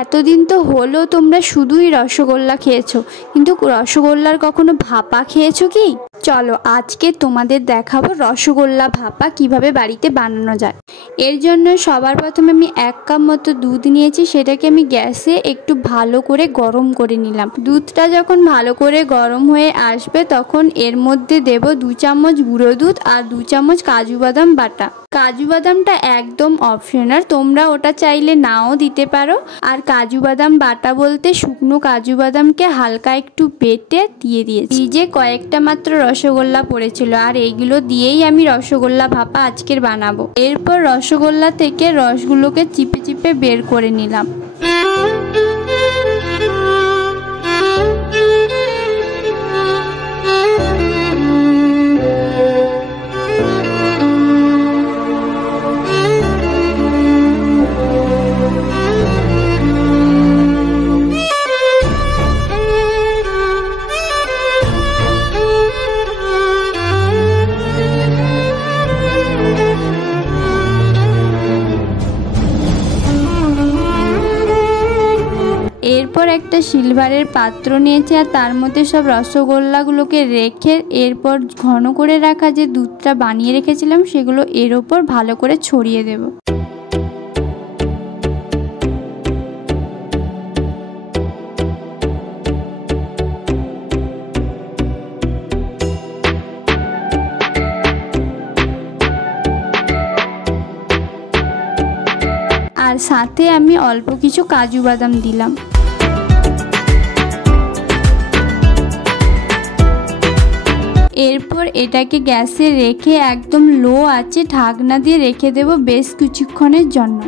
এতদিন তো হলো তোমরা শুধুই রসগোল্লা খেয়েছো, কিন্তু রসগোল্লার কখনো ভাপা খেয়েছো কি? চলো আজকে তোমাদের দেখাবো রসগোল্লা ভাপা কিভাবে বাড়িতে বানানো যায়। এর জন্য সবার প্রথমে আমি 1 কাপ মতো দুধ নিয়েছি, সেটাকে আমি গ্যাসে একটু ভালো করে গরম করে নিলাম। দুধটা যখন ভালো করে গরম হয়ে আসবে তখন এর মধ্যে দেব 2 চামচ গুঁড়ো দুধ আর 2 চামচ কাজু বাদাম বাটা। কাজু বাদামটা একদম অপশনাল, তোমরা ওটা চাইলে নাও দিতে পারো। আর কাজু বাদাম বাটা বলতে শুকনো কাজু বাদামকে হালকা একটু বেটে দিয়ে দিয়েছি। যে কয়েকটা মাত্র রসগোল্লা পড়েছিল, আর এইগুলো দিয়েই আমি রসগোল্লা ভাপা আজকের বানাবো। এরপর রসগোল্লা থেকে রসগুলোকে চিপে চিপে বের করে নিলাম। এরপর একটা সিলভারের পাত্র নিয়েছি আর তার মধ্যে সব রসগোল্লাগুলোকে রেখে এরপর ঘন করে রাখা যে দুধটা বানিয়ে রেখেছিলাম সেগুলো এর ওপর ভালো করে ছড়িয়ে দেব। আর সাথে আমি অল্প কিছু কাজু বাদাম দিলাম। এরপর এটাকে গ্যাসে রেখে একদম লো আঁচে ঢাকনা দিয়ে রেখে দেব বেশ কিছুক্ষণের জন্য।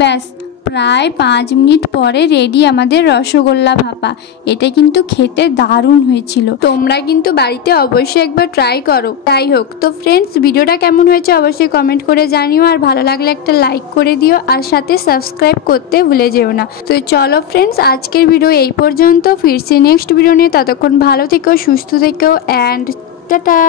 ব্যাস প্রায় 5 মিনিট পরে রেডি আমাদের রসগোল্লা ভাপা। এটা কিন্তু খেতে দারুণ হয়েছিল, তোমরা কিন্তু বাড়িতে অবশ্যই একবার ট্রাই করো। যাই হোক, তো ফ্রেন্ডস ভিডিওটা কেমন হয়েছে অবশ্যই কমেন্ট করে জানিও, আর ভালো লাগলে একটা লাইক করে দিও, আর সাথে সাবস্ক্রাইব করতে ভুলে যেও না। তো চলো ফ্রেন্ডস, আজকের ভিডিও এই পর্যন্ত, ফিরছি নেক্সট ভিডিও নিয়ে। ততক্ষণ ভালো থেকো, সুস্থ থেকো, অ্যান্ড টাটা।